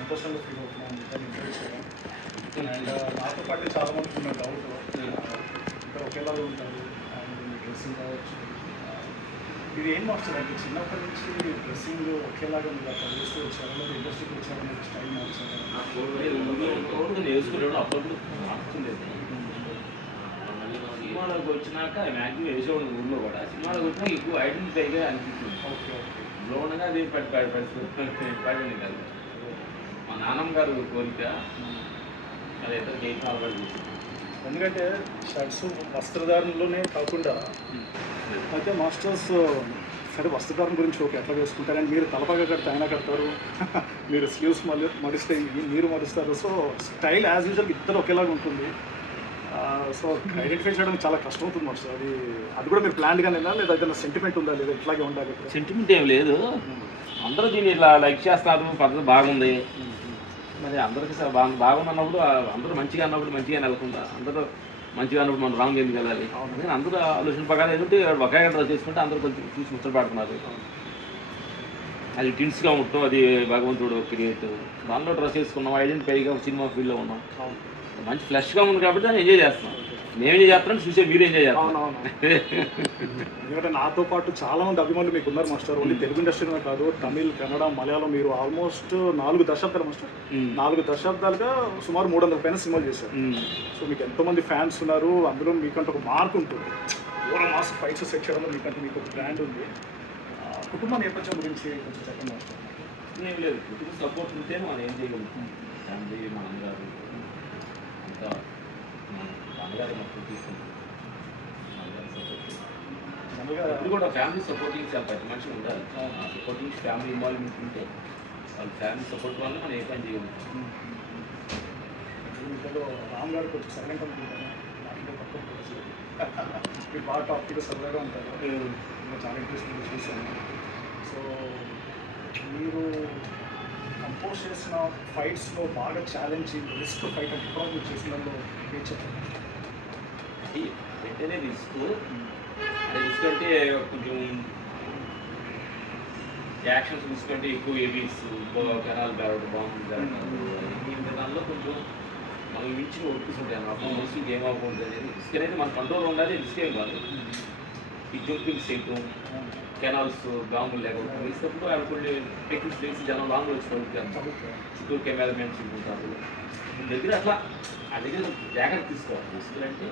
సంతోషంగా ఫీల్ అవుతున్నాను. దాన్ని ఎంజాయ్ చేయడం అండ్ నాతో పాటు చాలా మందికి ఉన్న డౌట్ ఇక్కడ ఒకేలాగా ఉంటారు. అండ్ మీ డ్రెస్సింగ్ కావచ్చు. ఆ, ఇది ఏం మాస్టర్ అంటే చిన్నప్పటి నుంచి డ్రెస్సింగ్ ఒకేలాగా మీరు అట్లా చేస్తూ వచ్చారు. లేదా ఇండస్ట్రీకి వచ్చారు మీరు స్టైల్ మార్చారు. మార్చుండేది మనం సినిమాలోకి వచ్చినాక మ్యాక్సిమం వేసేవాడు ఊళ్ళో కూడా. సినిమాలోకి వచ్చినాక ఎక్కువ ఐడెంటిఫైగా అనిపిస్తుంది ఓకే ఓకే. ఉండగా అది పడి పడి పడి పడింది కాదు. మా నాన్నమ్మ గారు కోరిక అది ఎంత చేయటం అలవాటు చేసింది ఎందుకంటే షర్ట్స్ వస్త్రధారణలోనే కాకుండా అయితే మాస్టర్స్ సరే వస్త్రధారణ గురించి ఓకే ఎట్లా వేసుకుంటారని మీరు తలపగా కడితే ఆయన కడతారు. మీరు స్లీవ్స్ మళ్ళీ మడిస్తే మీరు మరుస్తారు సో స్టైల్ యాజ్ యూజువల్ ఇద్దరు ఒకేలాగా ఉంటుంది. సో ఐడెంటిఫై చేయడం చాలా కష్టం అవుతుంది మాస్టర్. అది అది కూడా మీరు ప్లాన్గానే లేదా ఏదైనా సెంటిమెంట్ ఉందా? లేదా ఇట్లాగే ఉండాలి? సెంటిమెంట్ ఏం లేదు. అందరూ దీన్ని ఇట్లా లైక్ చేస్తారు పద్ధతి బాగుంది. మరి అందరికి బాగున్నప్పుడు అందరూ మంచిగా అన్నప్పుడు మంచిగా నెలకొందా అందరూ మంచిగా అన్నప్పుడు మనం రాంగ్ ఎందుకు వెళ్ళాలి? అందరూ ఆలోచన ప్రకారం ఏంటంటే ఒకే డ్రెస్ చేసుకుంటే అందరూ కొంచెం చూసి ముచ్చట పెడుతున్నారు అది టిన్స్గా ఉండటం అది భగవంతుడు క్రియేట్. దానిలో డ్రెస్ వేసుకున్నాం ఐడెంటిఫైగా సినిమా ఫీల్డ్లో ఉన్నాం. మంచి ఫ్లెష్గా ఉంది కాబట్టి దాన్ని ఎంజాయ్ చేస్తున్నాం. మేము ఎంజాయ్ చేస్తున్నాం చూసే మీరు ఎంజాయ్ చేస్తాం అవునవును. ఎందుకంటే నాతో పాటు చాలా మంది అభిమానులు మీకు ఉన్నారు మాస్టర్. ఓన్లీ తెలుగు ఇండస్ట్రీలోనే కాదు తమిళ్ కన్నడ మలయాళం మీరు ఆల్మోస్ట్ నాలుగు దశాబ్దాలు మాస్టర్. నాలుగు దశాబ్దాలుగా సుమారు మూడు వందల పైన సినిమాలు చేశారు. సో మీకు ఎంతోమంది ఫ్యాన్స్ ఉన్నారు అందులో మీకంటే ఒక మార్క్ ఉంటుంది. ఓర మాస్ ఫైట్స్ సెట్ చేయడంలో మీకంటే మీకు ఒక బ్రాండ్ ఉంది. కుటుంబ నేపథ్యం గురించి కొంచెం చెప్పండి మాస్టర్. ఏం లేదు. కుటుంబ సపోర్ట్ ఉంటే మనం ఏం చేయగలుగుతాం? ఫ్యామిలీ మన అమ్మగారు అంతా అమ్మగారు మొత్తం తీసుకుంటాం జనరల్గా ఇప్పుడు కూడా ఫ్యామిలీ సపోర్టింగ్ ప్రతి మనిషి ఉండాలి. సపోర్టింగ్ ఫ్యామిలీ ఇన్వాల్వ్మెంట్ ఉంటే వాళ్ళ ఫ్యామిలీ సపోర్ట్ వల్ల మనం ఏ పని చేయగలుగుతాం ఇంట్లో రామ్ గారు కొంచెం సైలెంట్ అనుకుంటాను నాకంటే తక్కువ. మీరు బాగా టాపిక్గా సరదాగా ఉంటారు. చాలా ఇంట్రెస్టింగ్గా చూశాను సో మీరు కంపోజ్ చేసిన ఫైట్స్లో బాగా ఛాలెంజింగ్ రిస్క్ ఫైట్ అంటే చేసిన దానిలో ఏం చెప్పండి అది వెంటనే రిస్క్ అది రిస్క్ అంటే కొంచెం యాక్షన్స్ రిస్క్ అంటే ఎక్కువ ఏబీస్ కెనాల్ బ్యారడ్ బాంబు బ్యారడ్ దానిలో కొంచెం మనం మించిన ఒప్పుస్ ఉంటాయి అన్నమాట. ఏం అవ్వకూడదు అనేది. రిస్క్ అనేది మన కంట్రోల్ ఉండాలి రిస్క్ ఏం కాదు. ఈ జంపింగ్ చేయటం కెనాల్స్ బాంబులు లేకుండా వేసినప్పుడు వాళ్ళు కొన్ని టెక్నిక్స్ వేసి జనం లాంగ్ వచ్చి చుట్టూ కెమెరామెన్స్ ఉంటారు. దగ్గర అట్లా ఆ దగ్గర జాగ్రత్త తీసుకోవాలి. రిస్క్ అంటే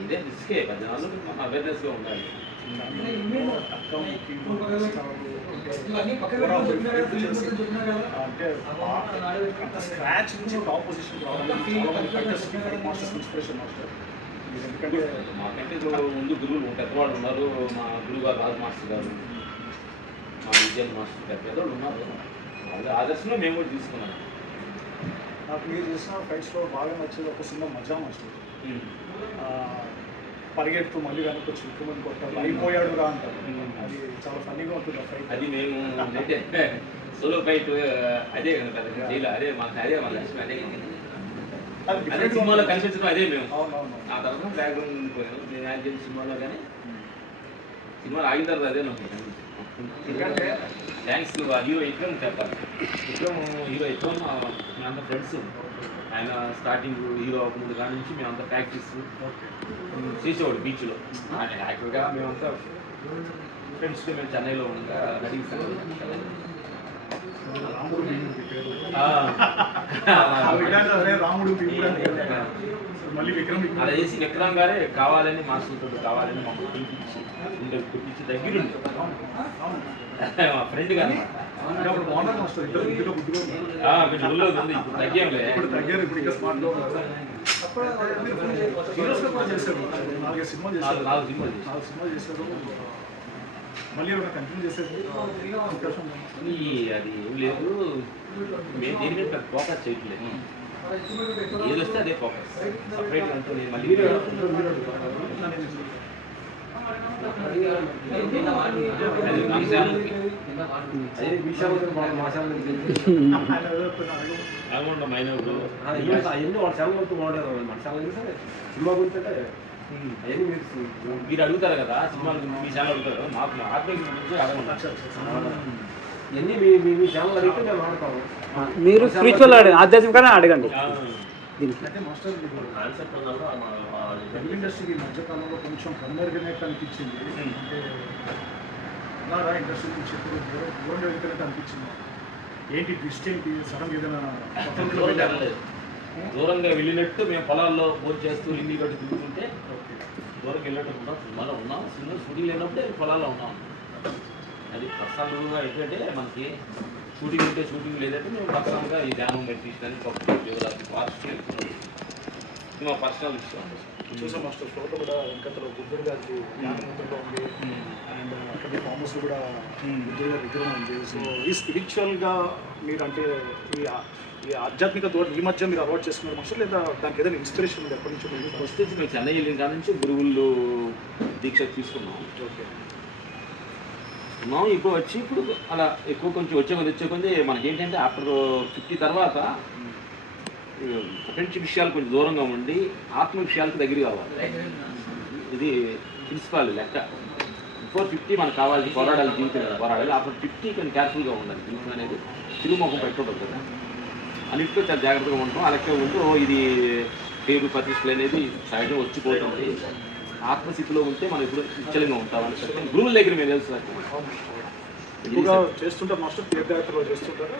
ఇదే రిస్కే జనాలు మనం అవేర్నెస్గా ఉండాలి అంటే అంత స్క్రాచ్ నుంచి ఇన్స్పిరేషన్ మాస్టర్ ఎందుకంటే మాకంటే ముందు గురువులు పెద్దవాళ్ళు ఉన్నారు మా గురువు గారు రాజు మాస్టర్ గారు మా విజయన్ మాస్టర్ గారు పెద్దవాళ్ళు ఉన్నారు వాళ్ళ ఆదర్శంలో మేము కూడా తీసుకున్నాం నాకు మీరు చేసిన ఫైట్స్లో బాగా నచ్చేది ఒక సినిమా మజా మాస్టర్. ఆ, పరిగెడుతూ మళ్ళీ వెనక్కి వచ్చి కొట్టారు అయిపోయాడు రా అంటారు. అది చాలా ఫన్నీగా ఉంటుంది ఆ ఫైట్ అది మేము సోలో ఫైట్ అదే కదా పెద్ద జైలు అదే మాకు అదే మన లక్ష్యం అదే అది సినిమాలో. కనిపించడం అదే మేము. ఆ తర్వాత బ్యాక్గ్రౌండ్ ఉండిపోయాను నేను యాడ్ చేసిన సినిమాలో కానీ సినిమాలో ఆగిన తర్వాత అదే నాకు. ఎందుకంటే థ్యాంక్స్ హీరో విక్రమ్ చెప్పాలి విక్రమ్ హీరో విక్రమ్ మేమంతా ఫ్రెండ్స్ ఆయన స్టార్టింగ్ హీరో అవ్వకముందు కాడి నుంచి మేమంతా ప్రాక్టీస్ చేసేవాడు బీచ్లో ఆయన యాక్చువల్గా మేమంతా ఫ్రెండ్స్తో మేము చెన్నైలో ఉండగా నడిపిస్తాం రాముడు రాముడు. మళ్ళీ విక్రమ్. అలా చేసి విక్రమ్ గారే కావాలని మాస్టర్తో కావాలని మమ్మల్ని పిలిపించి ఉండే పిలిపించి దగ్గరుండి. మా ఫ్రెండ్ గారు ఉంది ఇప్పుడు తగ్గేంలే. నాలుగు చేశారు. మళ్ళీ కంటిన్యూ చేసేది అది ఏం లేదు. మేము దీని మీద ఫోకస్ చేయట్లేదు. ఏది వస్తే అదే ఫోకస్ సపరేట్ అంటూ నేను మళ్ళీ అవన్నీ వాళ్ళ ఛానల్ వరకు బాగుంటారు మన ఛానల్ సరే సినిమా గురించి అంటే అవన్నీ మీరు మీరు అడుగుతారు కదా సినిమాలు మీ ఛానల్ అడుగుతారు. మాకు ఆత్మీయ గురించి అడగండి మీరు స్పిరిచువల్ అడగండి ఆధ్యాత్మికంగా అడగండి. దీనికి. ఇండస్ట్రీకి మధ్యకాలంలో కొంచెం అంటే అలాగా ఇండస్ట్రీ నుంచి ఎప్పుడు? దూరంగా ఏంటి ట్విస్ట్ ఏంటి? సడన్ ఏదైనా దూరంగా వెళ్ళారా? వెళ్ళలేదు. దూరంగా వెళ్ళినట్టు మేము పొలాల్లో భోజనం చేస్తూ లింగి కట్టి తిరుగుతుంటే. దూరంగా వెళ్ళినట్టు ఉన్నాం సినిమాలో ఉన్నాం. సినిమా షూటింగ్ లేనప్పుడే పొలాల్లో ఉన్నాం. అది పర్సనల్గా ఏంటంటే మనకి షూటింగ్ ఉంటే షూటింగ్ లేదంటే మేము పర్సనల్గా ఈ ధ్యానం మెడిటేషన్ పప్పు యోగాకి ఫాస్ట్ ఇది మా పర్సనల్ విషయం. చూసాం మాస్టర్. ఫోటో కూడా వెంకటలో బుద్ధుడు గారికి జ్ఞానముద్రలో ఉంది. అండ్ అక్కడ ఫామ్ హౌస్ కూడా బుద్ధుడు గారి విగ్రహం ఉంది. సో ఈ స్పిరిచువల్గా మీరు అంటే ఈ ఈ ఆధ్యాత్మిక తోట ఈ మధ్య మీరు అలవాటు చేసుకున్నారు మాస్టర్? లేదా దానికి ఏదైనా ఇన్స్పిరేషన్ ఉంది ఎప్పటి నుంచి? వచ్చి మేము చెన్నై వెళ్ళిన కాడ నుంచి గురువులు దీక్ష తీసుకున్నాం. ఓకే. మనం ఇప్పుడు వచ్చి ఇప్పుడు అలా ఎక్కువ కొంచెం వచ్చే కొద్ది వచ్చే కొద్ది మనకి ఏంటంటే ఆఫ్టర్ ఫిఫ్టీ తర్వాత ఫ్రెండ్షిప్ విషయాలు కొంచెం దూరంగా ఉండి ఆత్మ విషయాలకు దగ్గర కావాలి. ఇది ప్రిన్సిపాల్ లెక్క. బిఫోర్ ఫిఫ్టీ మనకు కావాలి పోరాడాలి జీవితం పోరాడాలి ఆఫ్టర్ ఫిఫ్టీ కొంచెం కేర్ఫుల్గా ఉండాలి. జీవితం అనేది తిరుగుముఖం పెట్టకూడదు కదా. అన్నింటిలో చాలా జాగ్రత్తగా ఉంటాం. అలాగే ఉంటూ ఇది పేరు ప్రతిష్టలు అనేది సైడ్ వచ్చిపోతుంది ఆత్మస్థితిలో ఉంటే మనం ఇప్పుడు నిశ్చలంగా ఉంటామని చెప్పి గురువుల దగ్గర మేము తెలుసు ఎక్కువగా చేస్తుంటారు మాస్టర్ తీర్థయాత్రలో చేస్తుంటారా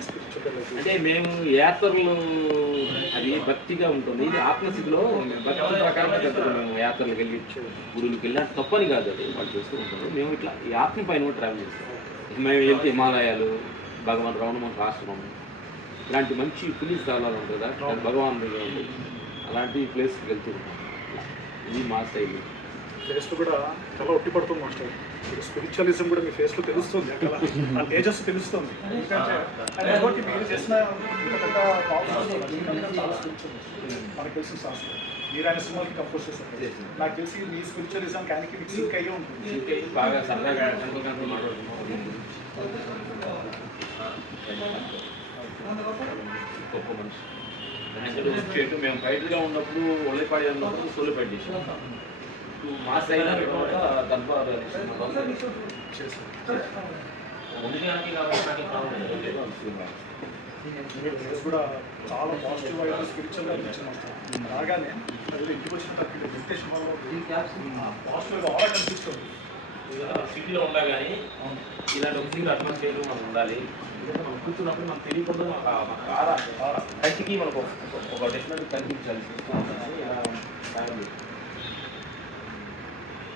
అంటే మేము యాత్రలు అది భక్తిగా ఉంటుంది. ఇది ఆత్మస్థితిలో భక్తి ప్రకారం. మేము యాత్రలకు వెళ్ళి గురువులకు వెళ్ళి అంటే తప్పని కాదు అది. వాళ్ళు చేస్తూ ఉంటారు. మేము ఇట్లా ఈ ఆత్మ పైన కూడా ట్రావెల్ చేస్తాం. మేము వెళ్తే హిమాలయాలు భగవాన్ రమణమహర్షి ఆశ్రమం ఇలాంటి మంచి పులి స్థలాలు ఉంటుంది కదా భగవాన్ అలాంటి ప్లేస్కి వెళ్తూ ఉంటాం. ఇది మా స్టైల్ ఫేస్లో కూడా చాలా ఒట్టి పడుతుంది మాస్టర్. స్పిరిచువలిజం కూడా మీ ఫేస్లో తెలుస్తుంది అక్కడ ఆ తేజస్సు తెలుస్తుంది. ఎందుకంటే మీరు చేసిన. మనకు తెలిసిన శాస్త్రం. మీరు ఆయన సినిమాకి కంపోజ్ చేస్తారు నాకు తెలిసి మీ స్పిరిచువలిజం క్యానికి మీకు సింక్ అయ్యే ఉంటుంది. బాగా సరదాగా గొప్ప మనిషి. మేము బయటగా ఉన్నప్పుడు ఒళ్ళపాడి ఉన్నప్పుడు సోలిపాడి చేసాం ఇప్పుడు మా సైడ్ దర్బార్ చేస్తారు సినిమా మీరు ఫేస్ కూడా చాలా పాజిటివ్ అయిన స్పిరిచువల్ అనిపించింది రాగానే అది ఇంటికి వచ్చిన తర్వాత మెడిటేషన్ వల్ల పాజిటివ్ ఆరా కనిపిస్తుంది సిటీలో ఉండా కానీ ఇలాంటి ఒక సింగిల్ అట్మాస్ఫియర్ మనం ఉండాలి. మనం కూర్చున్నప్పుడు మనకు తెలియకుండా మనకు ఆరా కంటికి మనకు ఒక- డెఫినెట్ కనిపించాలి చూస్తూ